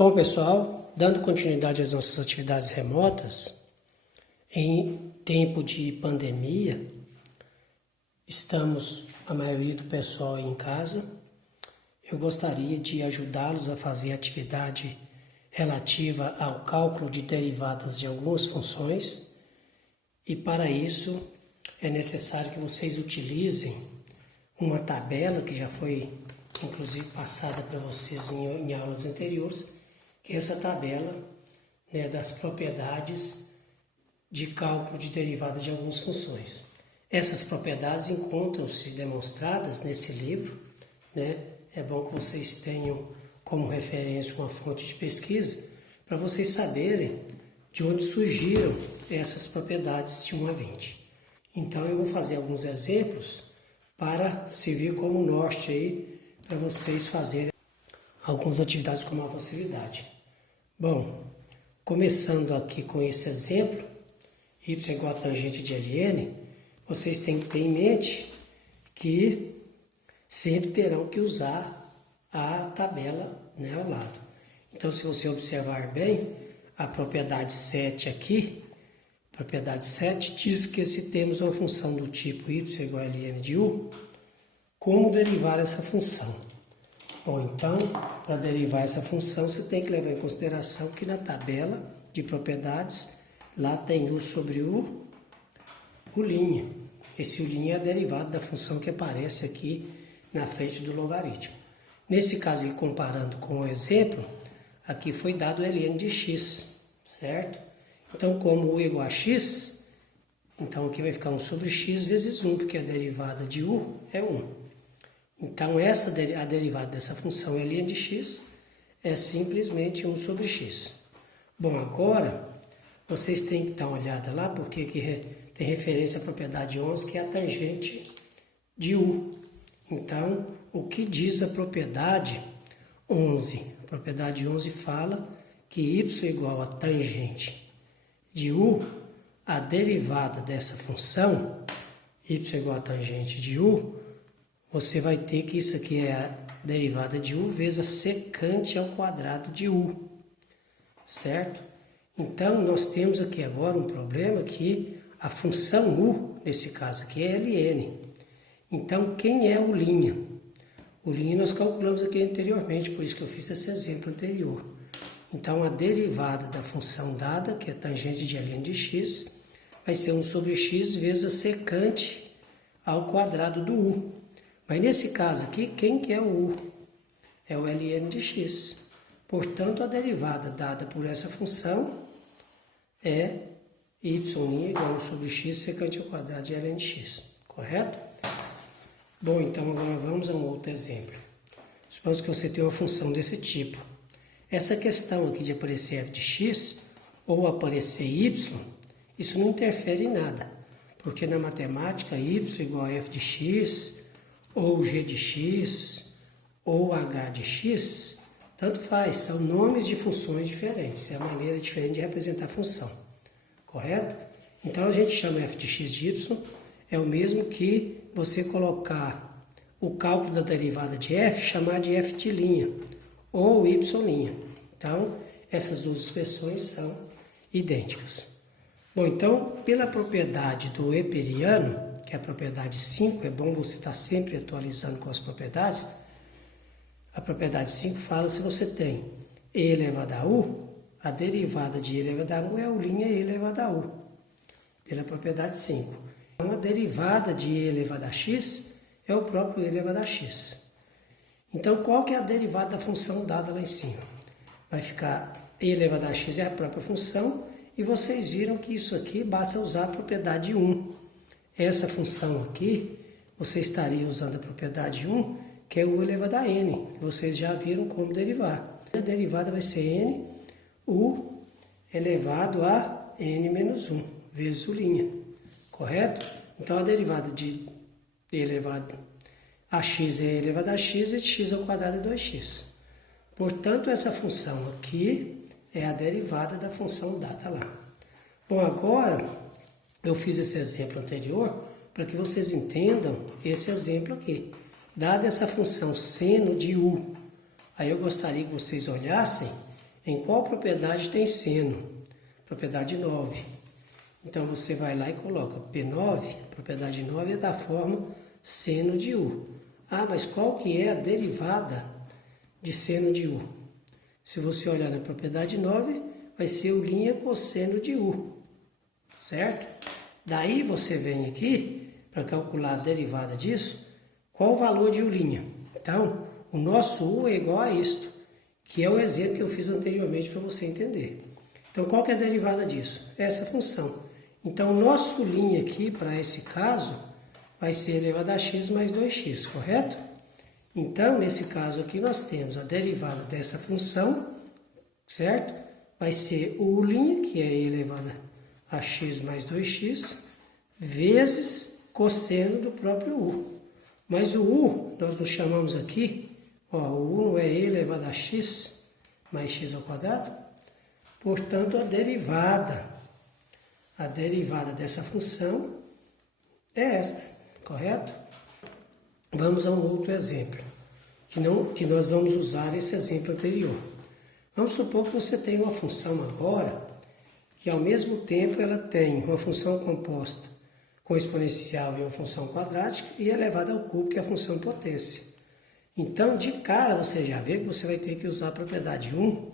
Bom, pessoal, dando continuidade às nossas atividades remotas, em tempo de pandemia, estamos, a maioria do pessoal em casa. Eu gostaria de ajudá-los a fazer atividade relativa ao cálculo de derivadas de algumas funções, e para isso é necessário que vocês utilizem uma tabela que já foi inclusive passada para vocês em aulas anteriores, que é essa tabela, das propriedades de cálculo de derivadas de algumas funções. Essas propriedades encontram-se demonstradas nesse livro, É bom que vocês tenham como referência uma fonte de pesquisa para vocês saberem de onde surgiram essas propriedades de 1 a 20. Então eu vou fazer alguns exemplos para servir como norte aí para vocês fazerem algumas atividades com maior facilidade. Bom, começando aqui com esse exemplo, y igual a tangente de ln, vocês têm que ter em mente que sempre terão que usar a tabela ao lado. Então, se você observar bem, a propriedade 7 aqui, propriedade 7 diz que se temos uma função do tipo y igual a ln de u, como derivar essa função? Bom, então, para derivar essa função, você tem que levar em consideração que na tabela de propriedades, lá tem u sobre u linha. Esse u' é a derivada da função que aparece aqui na frente do logaritmo. Nesse caso, aqui, comparando com o exemplo, aqui foi dado ln de x, certo? Então, como u é igual a x, então aqui vai ficar 1 sobre x vezes 1, porque a derivada de u é 1. Então, a derivada dessa função ln de x é simplesmente 1 sobre x. Bom, agora, vocês têm que dar uma olhada lá, porque aqui tem referência à propriedade 11, que é a tangente de u. Então, o que diz a propriedade 11? A propriedade 11 fala que y igual a tangente de u, a derivada dessa função, y igual a tangente de u, você vai ter que isso aqui é a derivada de u vezes a secante ao quadrado de u, certo? Então, nós temos aqui agora um problema que a função u, nesse caso aqui, é ln. Então, quem é o linha? O linha nós calculamos aqui anteriormente, por isso que eu fiz esse exemplo anterior. Então, a derivada da função dada, que é tangente de ln de x, vai ser 1 sobre x vezes a secante ao quadrado do u. Mas nesse caso aqui, quem que é o u? É o ln de x. Portanto, a derivada dada por essa função é y' igual a 1 sobre x secante ao quadrado de ln de x. Correto? Bom, então agora vamos a um outro exemplo. Suponhamos que você tem uma função desse tipo. Essa questão aqui de aparecer f de x ou aparecer y, isso não interfere em nada. Porque na matemática, y igual a f de x, ou g de x, ou h de x, tanto faz, são nomes de funções diferentes, é a maneira diferente de representar a função, correto? Então a gente chama f de x de y, é o mesmo que você colocar o cálculo da derivada de f, chamar de f de linha, ou y'. Então, essas duas expressões são idênticas. Bom, então, pela propriedade do Epperiano, que é a propriedade 5, é bom você estar sempre atualizando com as propriedades. A propriedade 5 fala se você tem e elevado a u, a derivada de e elevado a u é u' e elevado a u, pela propriedade 5. Então, a derivada de e elevado a x é o próprio e elevado a x. Então, qual que é a derivada da função dada lá em cima? Vai ficar e elevado a x é a própria função, e vocês viram que isso aqui basta usar a propriedade 1. Essa função aqui, você estaria usando a propriedade 1, que é u elevado a n, que vocês já viram como derivar. A derivada vai ser n, u elevado a n menos 1, vezes u', correto? Então, a derivada de e elevado a x é e elevado a x, e de x ao quadrado é 2x. Portanto, essa função aqui é a derivada da função dada lá. Bom, agora, eu fiz esse exemplo anterior para que vocês entendam esse exemplo aqui. Dada essa função seno de u, aí eu gostaria que vocês olhassem Em qual propriedade tem seno? Propriedade 9. Então, você vai lá e coloca P9, propriedade 9 é da forma seno de U. Ah, mas qual que é a derivada de seno de U? Se você olhar na propriedade 9, vai ser U' cosseno de U, certo? Daí você vem aqui, para calcular a derivada disso, qual o valor de U'? Então, o nosso U é igual a isto, que é o exemplo que eu fiz anteriormente para você entender. Então, qual que é a derivada disso? Essa função. Então, o nosso U' aqui, para esse caso, vai ser elevado a x mais 2x, correto? Então, nesse caso aqui, nós temos a derivada dessa função, certo? Vai ser o U', que é elevado a x mais 2x, vezes cosseno do próprio U. Mas o U, nós não chamamos aqui, ó, o U não é e elevado a x mais x ao quadrado? Portanto, a derivada dessa função é esta, correto? Vamos a um outro exemplo, que nós vamos usar esse exemplo anterior. Vamos supor que você tem uma função agora, que ao mesmo tempo ela tem uma função composta com exponencial e uma função quadrática e elevada ao cubo, que é a função potência. Então, de cara, você já vê que você vai ter que usar a propriedade 1,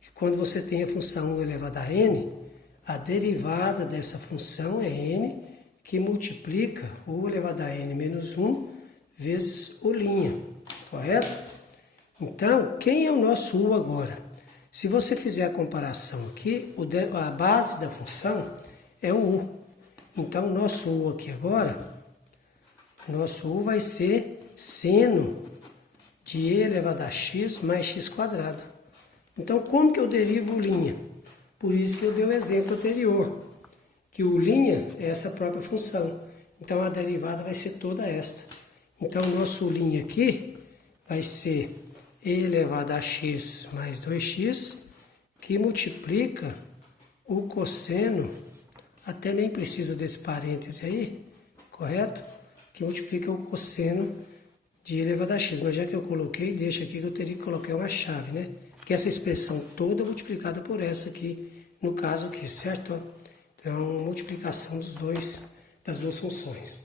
que quando você tem a função U elevada a n, a derivada dessa função é n, que multiplica U elevado a n menos 1 vezes U', correto? Então, quem é o nosso U agora? Se você fizer a comparação aqui, a base da função é o U. Então, o nosso U aqui agora, o nosso U vai ser seno de e elevado a x mais x quadrado. Então, como que eu derivo U'? Por isso que eu dei o exemplo anterior, que o U' é essa própria função. Então, a derivada vai ser toda esta. Então, o nosso U' aqui vai ser e elevado a x mais 2x, que multiplica o cosseno, até nem precisa desse parêntese aí, correto? Que multiplica o cosseno de e elevado a x. Mas já que eu coloquei, deixa aqui que eu teria que colocar uma chave, né? Que essa expressão toda multiplicada por essa aqui, no caso aqui, certo? Então, multiplicação das duas funções.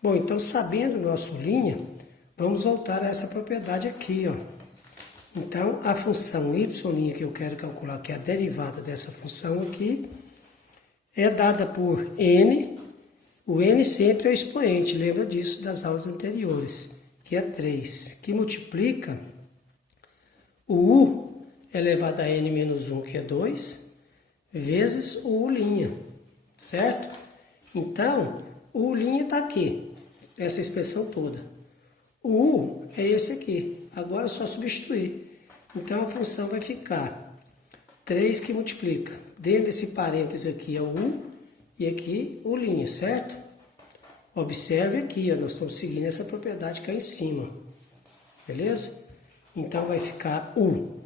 Bom, então, sabendo o nosso U', vamos voltar a essa propriedade aqui, ó. Então, a função y' que eu quero calcular, que é a derivada dessa função aqui, é dada por n. O n sempre é o expoente, lembra disso das aulas anteriores, que é 3, que multiplica o u elevado a n menos 1, que é 2, vezes o u', certo? Então, o u' está aqui, essa expressão toda. O u é esse aqui. Agora é só substituir. Então, a função vai ficar 3 que multiplica. Dentro desse parêntese aqui é o u e aqui o u', certo? Observe aqui, ó, nós estamos seguindo essa propriedade cá em cima. Beleza? Então, vai ficar u.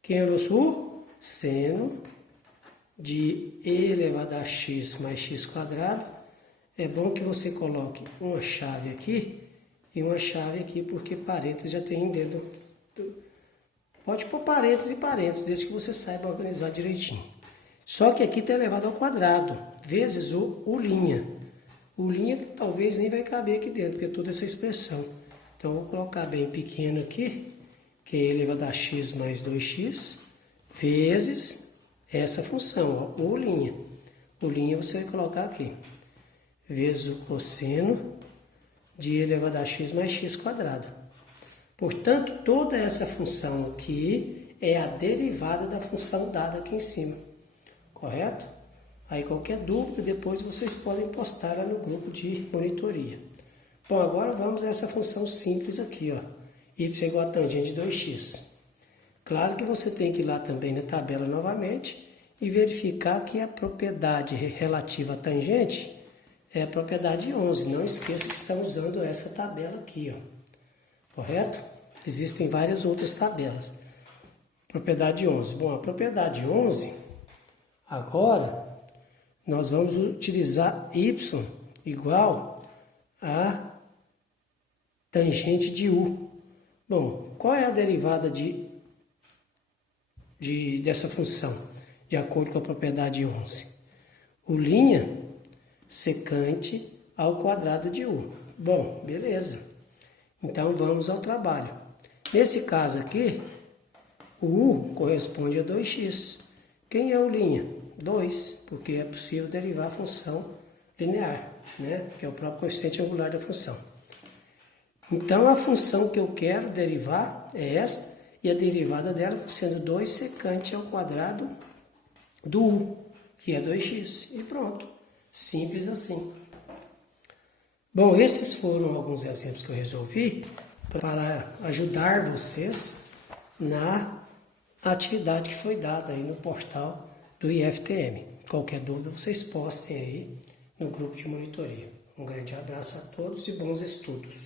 Quem é o nosso u? Seno de e elevado a x mais x quadrado. É bom que você coloque uma chave aqui e uma chave aqui, porque parênteses já tem dentro Pode pôr parênteses e parênteses, desde que você saiba organizar direitinho. Só que aqui está elevado ao quadrado, vezes o u'. U' talvez nem vai caber aqui dentro, porque é toda essa expressão. Então, eu vou colocar bem pequeno aqui, que é elevado a x mais 2x, vezes essa função, ó, U'. U' você vai colocar aqui, vezes o cosseno de e elevado a x mais x quadrado. Portanto, toda essa função aqui é a derivada da função dada aqui em cima, correto? Aí qualquer dúvida, depois vocês podem postar lá no grupo de monitoria. Bom, agora vamos a essa função simples aqui, ó, y igual a tangente de 2x. Claro que você tem que ir lá também na tabela novamente e verificar que a propriedade relativa à tangente é a propriedade 11. Não esqueça que estamos usando essa tabela aqui, ó. Correto? Existem várias outras tabelas. Propriedade 11. Bom, a propriedade 11, agora, nós vamos utilizar y igual a tangente de u. Bom, qual é a derivada de dessa função, de acordo com a propriedade 11. O linha secante ao quadrado de U. Bom, beleza. Então, vamos ao trabalho. Nesse caso aqui, o U corresponde a 2x. Quem é o linha? 2, porque é possível derivar a função linear, né? Que é o próprio coeficiente angular da função. Então, a função que eu quero derivar é esta, e a derivada dela sendo 2 secante ao quadrado do U, que é 2x. E pronto. Simples assim. Bom, esses foram alguns exemplos que eu resolvi para ajudar vocês na atividade que foi dada aí no portal do IFTM. Qualquer dúvida, vocês postem aí no grupo de monitoria. Um grande abraço a todos e bons estudos.